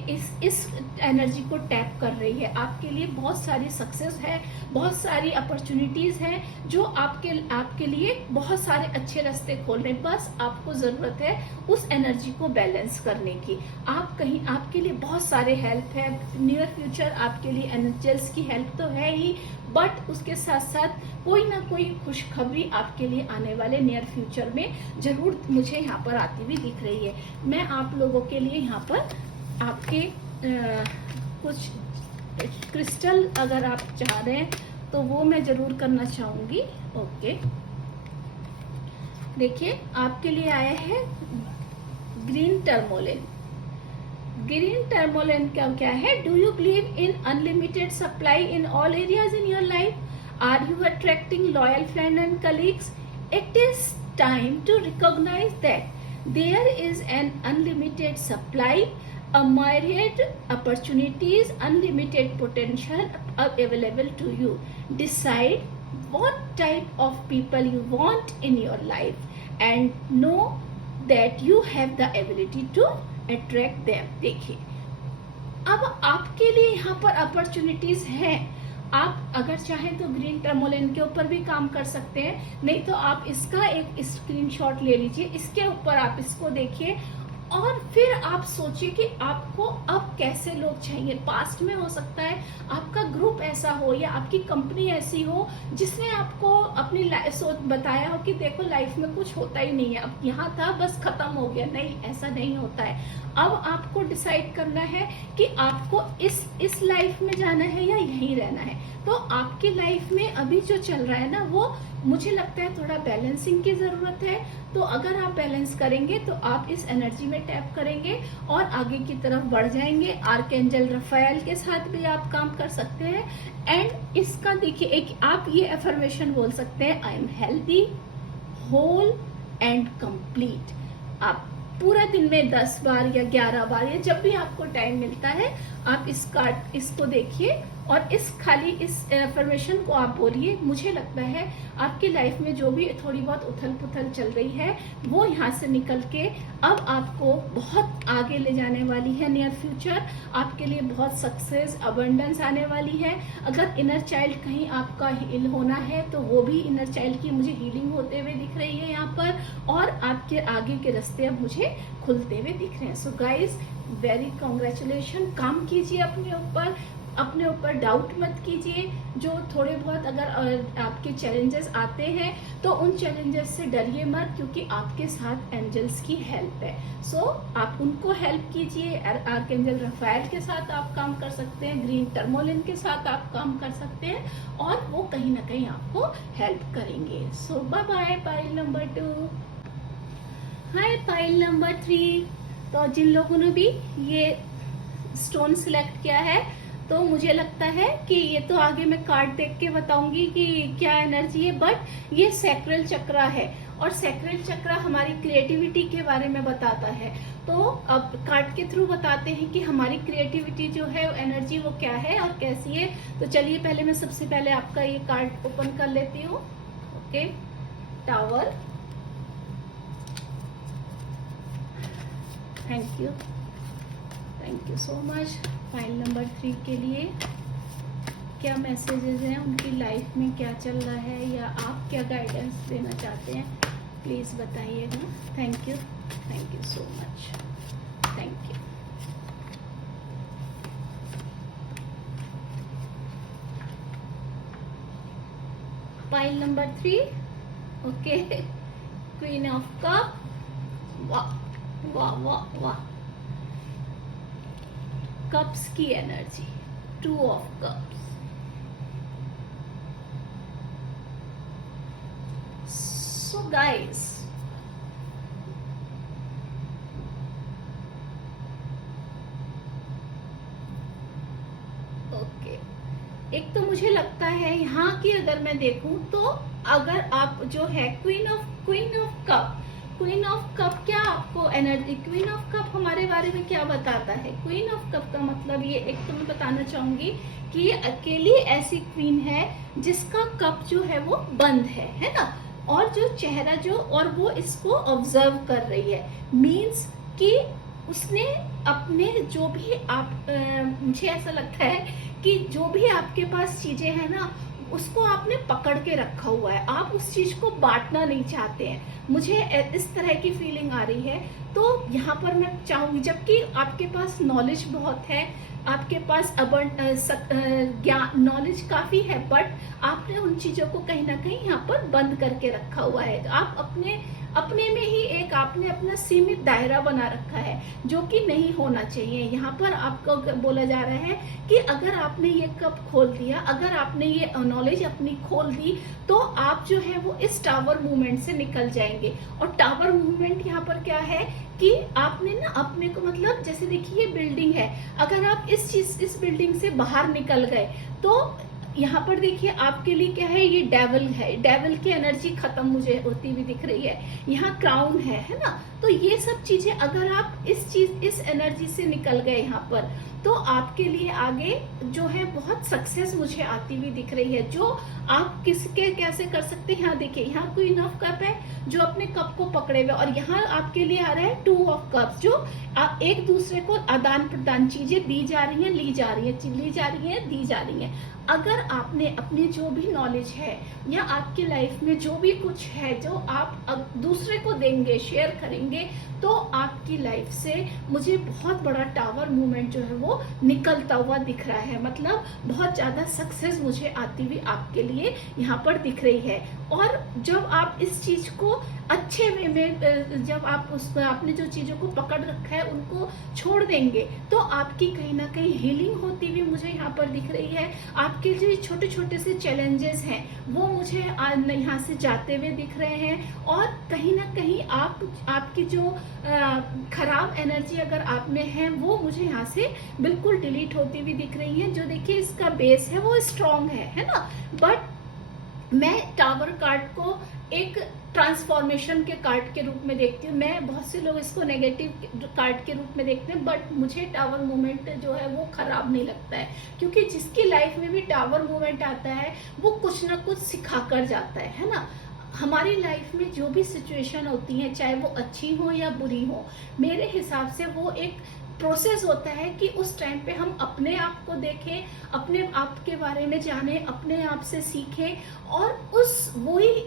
इस एनर्जी को टैप कर रही है। आपके लिए बहुत सारी सक्सेस है, बहुत सारी अपॉर्चुनिटीज हैं जो आपके लिए बहुत सारे अच्छे रास्ते खोल रहे हैं। बस आपको जरूरत है उस एनर्जी को बैलेंस करने की। आप कहीं आपके लिए बहुत सारे हेल्प है, नियर फ्यूचर आपके लिए एनर्जीज की हेल्प तो है ही, बट उसके साथ साथ कोई ना कोई खुशखबरी आपके लिए आने वाले नियर फ्यूचर में जरूर मुझे यहाँ पर आती हुई दिख रही है। मैं आप लोगों के लिए यहाँ पर आपके कुछ क्रिस्टल अगर आप चाह रहे हैं तो वो मैं जरूर करना चाहूंगी। ओके, देखिए आपके लिए आया है ग्रीन टर्मोलिन। ग्रीन टर्मोलिन क्या है? Do you believe in unlimited supply in all areas in your life? Are you attracting loyal friend and colleagues? It is time to recognise that there is an unlimited supply, a myriad opportunities, unlimited potential available to you. Decide what type of people you want in your life and know that you have the ability to attract them. देखिए अब आपके लिए यहाँ पर opportunities हैं। आप अगर चाहें तो ग्रीन टर्मोलिन के ऊपर भी काम कर सकते हैं, नहीं तो आप इसका एक स्क्रीनशॉट ले लीजिए, इसके ऊपर आप इसको देखिए और फिर आप सोचिए कि आपको अब कैसे लोग चाहिए। पास्ट में हो सकता है आपका ग्रुप ऐसा हो या आपकी कंपनी ऐसी हो जिसने आपको अपनी सोच बताया हो कि देखो लाइफ में कुछ होता ही नहीं है, अब यहाँ था बस खत्म हो गया। नहीं, ऐसा नहीं होता है। अब आपको डिसाइड करना है कि आपको इस लाइफ में जाना है या यहीं रहना है। तो आपकी लाइफ में अभी जो चल रहा है ना, वो मुझे लगता है थोड़ा बैलेंसिंग की जरूरत है। तो अगर आप बैलेंस करेंगे तो आप इस एनर्जी में टैप करेंगे और आगे की तरफ बढ़ जाएंगे। आर्कएंजल रफाएल के साथ भी आप काम कर सकते हैं। एंड इसका देखिए एक आप ये अफर्मेशन बोल सकते हैं, I am healthy, whole and complete. आप पूरा दिन में 10 बार या 11 बार या जब भी आपको टाइम मिलता है आप इसको देखिए और इस अफर्मेशन को आप बोलिए। मुझे लगता है आपकी लाइफ में जो भी थोड़ी बहुत उथल पुथल चल रही है वो यहाँ से निकल के अब आपको बहुत आगे ले जाने वाली है। नियर फ्यूचर आपके लिए बहुत सक्सेस, अबंडेंस आने वाली है। अगर इनर चाइल्ड कहीं आपका हील होना है तो वो भी इनर चाइल्ड की मुझे हीलिंग होते हुए दिख रही है यहाँ पर, और आपके आगे के रास्ते अब मुझे खुलते हुए दिख रहे हैं। So guys very congratulation. काम कीजिए अपने ऊपर डाउट मत कीजिए। जो थोड़े बहुत अगर आपके चैलेंजेस आते हैं तो उन चैलेंजेस से डरिए मत, क्योंकि आपके साथ एंजल्स की हेल्प है। सो आप उनको हेल्प कीजिए। आर्कएंजल रफाएल के साथ आप काम कर सकते हैं, ग्रीन टर्मोलिन के साथ आप काम कर सकते हैं और वो कहीं ना कहीं आपको हेल्प करेंगे। सो बाय बाय पाइल नंबर 2। हाय पाइल नंबर 3। तो जिन लोगों ने भी ये स्टोन सिलेक्ट किया है तो मुझे लगता है कि ये तो आगे मैं कार्ड देख के बताऊंगी कि क्या एनर्जी है, बट ये सैक्रल चक्र है और सैक्रल चक्र हमारी क्रिएटिविटी के बारे में बताता है। तो अब कार्ड के थ्रू बताते हैं कि हमारी क्रिएटिविटी जो है एनर्जी वो क्या है और कैसी है। तो चलिए पहले मैं सबसे पहले आपका ये कार्ड ओपन कर लेती हूँ। Okay, tower, thank you so much. File number 3 के लिए क्या मैसेजेस हैं, उनकी लाइफ में क्या चल रहा है या आप क्या गाइडेंस देना चाहते हैं, प्लीज बताइएगा। Thank you so much, thank you. File number 3, okay, queen of cup. वाह वाह वाह वाह, कप्स की energy, 2 of cups. So guys, okay, एक तो मुझे लगता है यहाँ की अगर मैं देखूं तो अगर आप जो है क्वीन ऑफ कप क्या आपको एनर्जी, क्वीन ऑफ कप हमारे बारे में क्या बताता है? क्वीन ऑफ कप का मतलब ये, एक तो मैं बताना चाहूंगी कि ये अकेली ऐसी क्वीन है जिसका कप जो है वो बंद है ना, और जो चेहरा जो, और वो इसको ऑब्जर्व कर रही है, मीन्स कि उसने अपने जो भी आप मुझे ऐसा लगता है कि जो भी आपके पास चीजें हैं ना, उसको आपने पकड़ के रखा हुआ है, आप उस चीज को बांटना नहीं चाहते हैं, मुझे इस तरह की फीलिंग आ रही है। तो यहाँ पर मैं चाहूंगी, जबकि आपके पास नॉलेज बहुत है, आपके पास ज्ञान नॉलेज काफी है, बट आपने उन चीजों को कहीं ना कहीं यहाँ पर बंद करके रखा हुआ है। तो आप अपने में ही एक आपने अपना सीमित दायरा बना रखा है, जो कि नहीं होना चाहिए। यहाँ पर आपको बोला जा रहा है कि अगर आपने ये कप खोल दिया, अगर आपने ये नॉलेज अपनी खोल दी, तो आप जो है वो इस टावर मूवमेंट से निकल जाएंगे। और टावर मूवमेंट यहाँ पर क्या है कि आपने ना अपने को, मतलब जैसे देखिए ये बिल्डिंग है, अगर आप इस बिल्डिंग से बाहर निकल गए तो यहाँ पर देखिए आपके लिए क्या है, ये डेविल है, डेविल की एनर्जी खत्म मुझे होती हुई दिख रही है। यहाँ क्राउन है ना, तो ये सब चीजें अगर आप इस एनर्जी से निकल गए यहाँ पर, तो आपके लिए आगे जो है बहुत सक्सेस मुझे आती हुई दिख रही है, जो आप किसके कैसे कर सकते हैं। यहाँ देखिए, यहाँ क्वीन ऑफ कप है जो अपने कप को पकड़े हुए, और यहाँ आपके लिए आ रहा है 2 ऑफ कप्स, जो आप एक दूसरे को आदान प्रदान, चीजें दी जा रही हैं, ली जा रही है, दी जा रही हैं। अगर आपने अपनी जो भी नॉलेज है या आपकी लाइफ में जो भी कुछ है जो आप दूसरे को देंगे, शेयर करेंगे, तो आपकी लाइफ से मुझे बहुत बड़ा टावर मूवमेंट जो है वो निकलता हुआ दिख रहा है। मतलब बहुत ज्यादा सक्सेस मुझे आती हुई आपके लिए यहाँ पर दिख रही है। और जब आप इस चीज को अच्छे वे में, जब आप उसको, आपने जो चीजों को पकड़ रखा है उनको छोड़ देंगे, तो आपकी कहीं ना कहीं हीलिंग होती हुई मुझे यहाँ पर दिख रही है। आपके जो छोटे छोटे से चैलेंजेस हैं वो मुझे यहाँ से जाते हुए दिख रहे हैं, और कहीं ना कहीं आपकी जो खराब एनर्जी अगर आप में है वो मुझे यहाँ से बिल्कुल डिलीट होती हुई दिख रही है। जो देखिए इसका बेस है वो स्ट्रॉन्ग है ना, बट मैं टावर कार्ड को एक ट्रांसफॉर्मेशन के कार्ड के रूप में देखती हूँ। मैं, बहुत से लोग इसको नेगेटिव कार्ड के रूप में देखते हैं, बट मुझे टावर मूवमेंट जो है वो खराब नहीं लगता है, क्योंकि जिसकी लाइफ में भी टावर मूवमेंट आता है वो कुछ ना कुछ सिखा कर जाता है ना। हमारी लाइफ में जो भी सिचुएशन होती है, चाहे वो अच्छी हो या बुरी हो, मेरे हिसाब से वो एक प्रोसेस होता है कि उस टाइम पे हम अपने आप को देखें, अपने आप के बारे में जाने, अपने आप से सीखें, और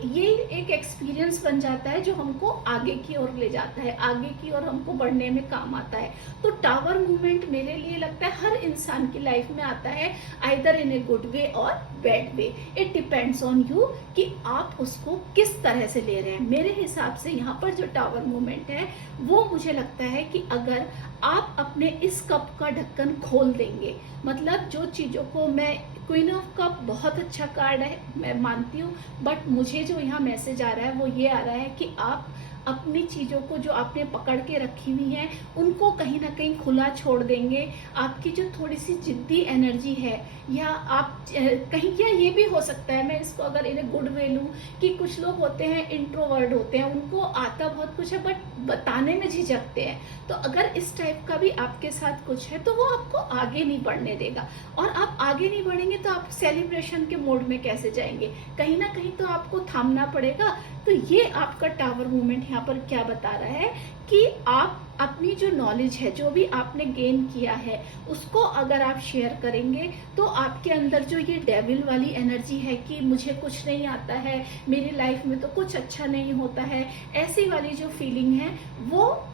ये एक एक्सपीरियंस बन जाता है जो हमको आगे की ओर ले जाता है, आगे की ओर हमको बढ़ने में काम आता है। तो टावर मूवमेंट मेरे लिए लगता है हर इंसान की लाइफ में आता है, either in a good way और bad way. It depends on you कि आप उसको किस तरह से ले रहे हैं। मेरे हिसाब से यहाँ पर जो टावर मूवमेंट है वो मुझे लगता है कि अगर आप अपने इस कप का ढक्कन खोल देंगे, मतलब जो चीजों को, मैं क्वीन ऑफ कप बहुत अच्छा कार्ड है, मैं मानती हूँ, बट मुझे जो यहाँ मैसेज आ रहा है वो ये आ रहा है कि आप अपनी चीजों को जो आपने पकड़ के रखी हुई है उनको कहीं ना कहीं खुला छोड़ देंगे। आपकी जो थोड़ी सी जिद्दी एनर्जी है, या आप कहीं, या ये भी हो सकता है, मैं इसको अगर इन्हें गुड वे लूं, कि कुछ लोग होते हैं इंट्रोवर्ड होते हैं, उनको आता बहुत कुछ है बट बताने में झिझकते हैं। तो अगर इस टाइप का भी आपके साथ कुछ है तो वो आपको आगे नहीं बढ़ने देगा, और आप आगे नहीं बढ़ेंगे तो आप सेलिब्रेशन के मोड में कैसे जाएंगे? कहीं ना कहीं तो आपको थामना पड़ेगा। तो ये आपका टावर मूवमेंट यहाँ पर क्या बता रहा है कि आप अपनी जो नॉलेज है, जो भी आपने गेन किया है, उसको अगर आप शेयर करेंगे तो आपके अंदर जो ये डेविल वाली एनर्जी है कि मुझे कुछ नहीं आता है, मेरी लाइफ में तो कुछ अच्छा नहीं होता है, ऐसी वाली जो फीलिंग है वो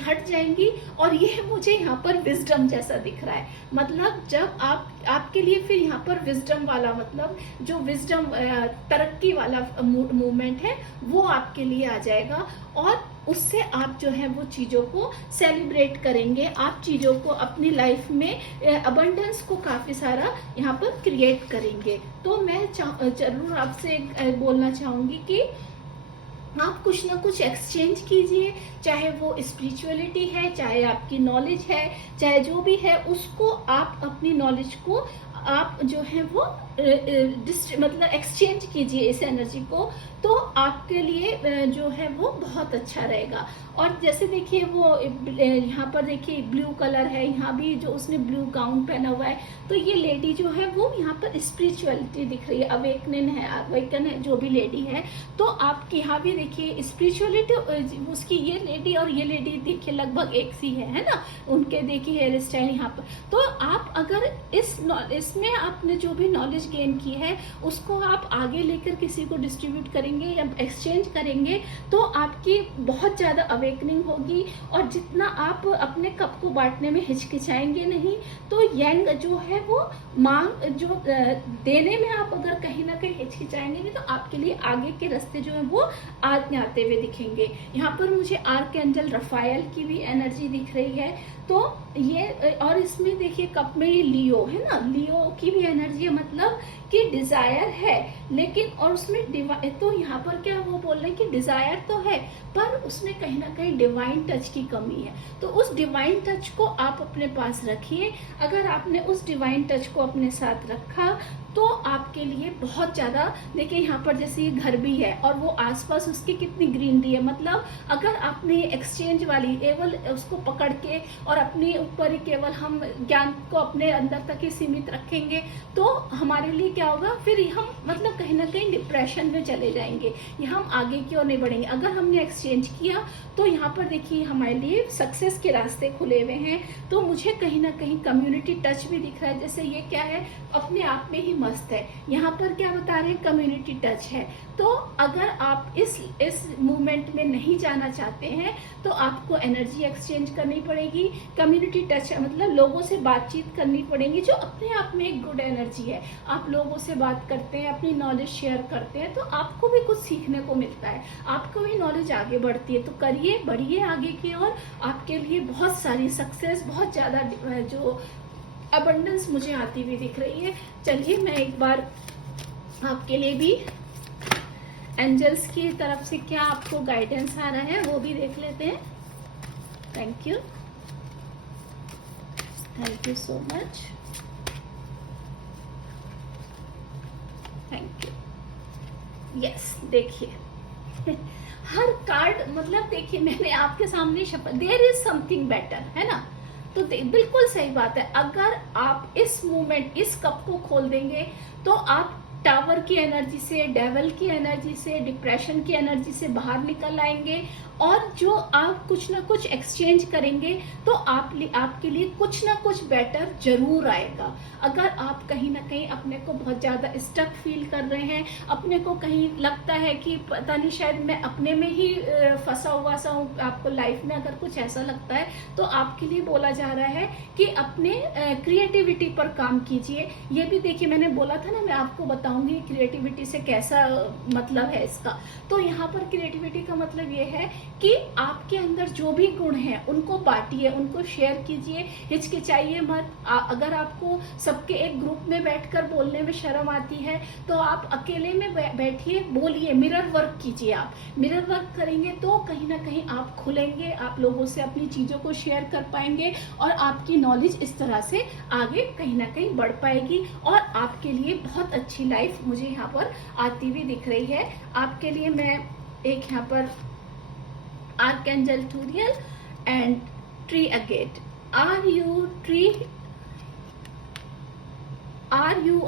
हट जाएंगी। और ये मुझे यहाँ पर विजडम जैसा दिख रहा है, मतलब जब आपके लिए फिर यहाँ पर विजडम वाला, मतलब जो विजडम तरक्की वाला मूवमेंट है वो आपके लिए आ जाएगा। और उससे आप जो है वो चीज़ों को सेलिब्रेट करेंगे, आप चीज़ों को अपनी लाइफ में अबंडेंस को काफ़ी सारा यहाँ पर क्रिएट करेंगे। तो मैं जरूर आपसे बोलना चाहूँगी कि आप कुछ ना कुछ एक्सचेंज कीजिए, चाहे वो स्पिरिचुअलिटी है, चाहे आपकी नॉलेज है, चाहे जो भी है, उसको आप अपनी नॉलेज को आप जो है वो मतलब एक्सचेंज कीजिए इस एनर्जी को, तो आपके लिए जो है वो बहुत अच्छा रहेगा। और जैसे देखिए वो यहाँ पर देखिए ब्लू कलर है, यहाँ भी जो उसने ब्लू गाउन पहना हुआ है, तो ये लेडी जो है वो यहाँ पर स्पिरिचुअलिटी दिख रही है, अवेकन है जो भी लेडी है। तो आपके यहाँ भी देखिए स्पिरिचुअलिटी, उसकी ये लेडी और ये लेडी देखिए लगभग एक सी है ना, उनके देखिए हेयर स्टाइल यहाँ पर। तो आप अगर इसमें आपने जो भी नॉलेज गेन की है उसको आप आगे लेकर किसी को डिस्ट्रीब्यूट करेंगे या एक्सचेंज करेंगे, तो आपकी बहुत ज्यादा अवेकनिंग होगी। और जितना आप अपने कप को बांटने में हिचकिचाएंगे नहीं, तो यंग जो है वो मांग जो देने में आप अगर कहीं ना कहीं हिचकिचाएंगे नहीं, तो आपके लिए आगे के रास्ते जो है वो आते हुए दिखेंगे। यहाँ पर मुझे आर्कएंजल रफाएल की भी एनर्जी दिख रही है। तो ये, और इसमें देखिए कप में ये लियो है ना, लियो की भी एनर्जी है, मतलब कि डिजायर है, लेकिन और उसमें तो यहाँ पर क्या वो बोल रहे हैं कि डिजायर तो है, पर उसमें कहीं ना कहीं डिवाइन टच की कमी है। तो उस डिवाइन टच को आप अपने पास रखिए। अगर आपने उस डिवाइन टच को अपने साथ रखा तो आपके लिए बहुत ज्यादा, देखिए यहाँ पर जैसे ये घर भी है और वो आसपास उसकी कितनी ग्रीनरी है, मतलब अगर आपने एक्सचेंज वाली केवल उसको पकड़ के और अपने ऊपर ही केवल हम ज्ञान को अपने अंदर तक ही सीमित रखेंगे, तो हमारे लिए क्या होगा, फिर हम मतलब कहीं ना कहीं डिप्रेशन में चले जाएंगे, ये हम आगे की ओर नहीं बढ़ेंगे। अगर हमने एक्सचेंज किया तो यहाँ पर देखिए हमारे लिए सक्सेस के रास्ते खुले हुए हैं। तो मुझे कहीं ना कहीं कम्युनिटी टच भी दिख रहा है, जैसे ये क्या है, अपने आप में ही मस्त है। यहाँ पर क्या बता रहे हैं, कम्युनिटी टच है। तो अगर आप इस मूवमेंट में नहीं जाना चाहते हैं तो आपको एनर्जी एक्सचेंज करनी पड़ेगी। कम्युनिटी टच मतलब लोगों से बातचीत करनी पड़ेगी, जो अपने आप में एक गुड एनर्जी है। आप लोगों से बात करते हैं, अपनी नॉलेज शेयर करते हैं, तो आपको भी कुछ सीखने को मिलता है, आपको भी नॉलेज आगे बढ़ती है। तो करिए, बढ़िए आगे की ओर, आपके लिए बहुत सारी सक्सेस, बहुत ज्यादा जो अबंडेंस मुझे आती हुई दिख रही है। चलिए मैं एक बार आपके लिए भी एंजल्स की तरफ से क्या आपको गाइडेंस आ रहा है वो भी देख लेते हैं। Thank you, thank you so much, thank you. Yes, देखिए हर कार्ड मतलब देखिए मैंने आपके सामने शपथ, देयर इज समथिंग बेटर, है ना। तो बिल्कुल सही बात है, अगर आप इस मूवमेंट, इस कप को खोल देंगे तो आप टावर की एनर्जी से, डेविल की एनर्जी से, डिप्रेशन की एनर्जी से बाहर निकल आएंगे। और जो आप कुछ ना कुछ एक्सचेंज करेंगे तो आपके लिए कुछ ना कुछ बेटर जरूर आएगा। अगर आप कहीं ना कहीं अपने को बहुत ज्यादा स्टक फील कर रहे हैं, अपने को कहीं लगता है कि पता नहीं शायद मैं अपने में ही फंसा हुआ सा हूँ, आपको लाइफ में अगर कुछ ऐसा लगता है, तो आपके लिए बोला जा रहा है कि अपने क्रिएटिविटी पर काम कीजिए। ये भी देखिए मैंने बोला था ना, मैं आपको बताऊंगी क्रिएटिविटी से कैसा मतलब है इसका। तो यहाँ पर क्रिएटिविटी का मतलब ये है कि आपके अंदर जो भी गुण हैं उनको बांटिए, उनको शेयर कीजिए, हिचकिचाइए मत। अगर आपको सबके एक ग्रुप में बैठकर बोलने में शर्म आती है तो आप अकेले में बैठिए, बोलिए, मिरर वर्क कीजिए। आप मिरर वर्क करेंगे तो कहीं ना कहीं आप खुलेंगे, आप लोगों से अपनी चीजों को शेयर कर पाएंगे और आपकी नॉलेज इस तरह से आगे कहीं ना कहीं बढ़ पाएगी और आपके लिए बहुत अच्छी लाइफ मुझे यहाँ पर आती हुई दिख रही है। आपके लिए मैं एक यहाँ पर Archangel Turiel and tree agate. Are you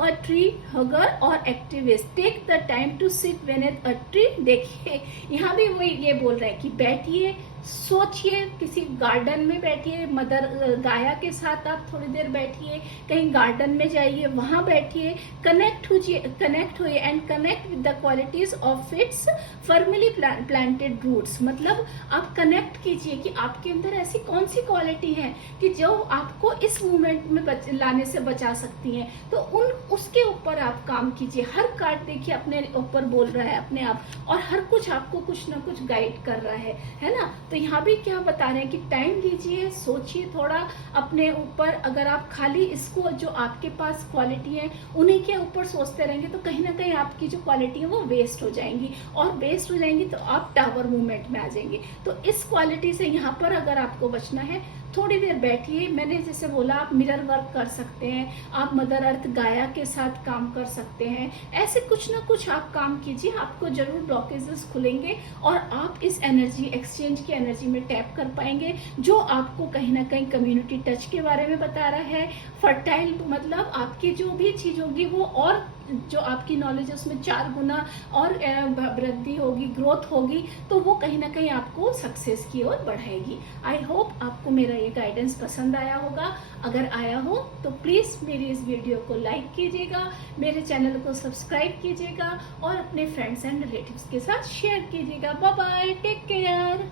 a tree hugger or activist? Take the time to sit beneath a tree. देखिए यहाँ भी वही ये बोल रहे हैं कि बैठिए, सोचिए, किसी गार्डन में बैठिए, मदर गाया के साथ आप थोड़ी देर बैठिए, कहीं गार्डन में जाइए, वहां बैठिए, कनेक्ट हुए and connect with the qualities of its firmly planted roots. मतलब आप कनेक्ट कीजिए कि आपके अंदर ऐसी कौन सी क्वालिटी है कि जो आपको इस मूवमेंट में लाने से बचा सकती है। तो उसके ऊपर आप काम कीजिए। हर कार्ड देखिए अपने ऊपर बोल रहा है अपने आप, और हर कुछ आपको कुछ ना कुछ गाइड कर रहा है ना। तो यहाँ भी क्या बता रहे हैं कि टाइम लीजिए, सोचिए थोड़ा अपने ऊपर। अगर आप खाली इसको जो आपके पास क्वालिटी है उन्हीं के ऊपर सोचते रहेंगे तो कहीं ना कहीं आपकी जो क्वालिटी है वो वेस्ट हो जाएंगी, और वेस्ट हो जाएंगी तो आप टावर मूवमेंट में आ जाएंगे। तो इस क्वालिटी से यहाँ पर अगर आपको बचना है, थोड़ी देर बैठिए। मैंने जैसे बोला, आप मिरर वर्क कर सकते हैं, आप मदर अर्थ गाया के साथ काम कर सकते हैं। ऐसे कुछ ना कुछ आप काम कीजिए, आपको जरूर ब्लॉकेजेस खुलेंगे और आप इस एनर्जी एक्सचेंज की एनर्जी में टैप कर पाएंगे, जो आपको कहीं ना कहीं कम्युनिटी टच के बारे में बता रहा है। फर्टाइल मतलब आपकी जो भी चीज होगी वो, और जो आपकी नॉलेज है उसमें 4 गुना और वृद्धि होगी, ग्रोथ होगी, तो वो कहीं ना कहीं आपको सक्सेस की ओर बढ़ाएगी। आई होप आपको मेरा ये गाइडेंस पसंद आया होगा। अगर आया हो तो प्लीज मेरी इस वीडियो को लाइक कीजिएगा, मेरे चैनल को सब्सक्राइब कीजिएगा और अपने फ्रेंड्स एंड रिलेटिव्स के साथ शेयर कीजिएगा। Bye bye, take care.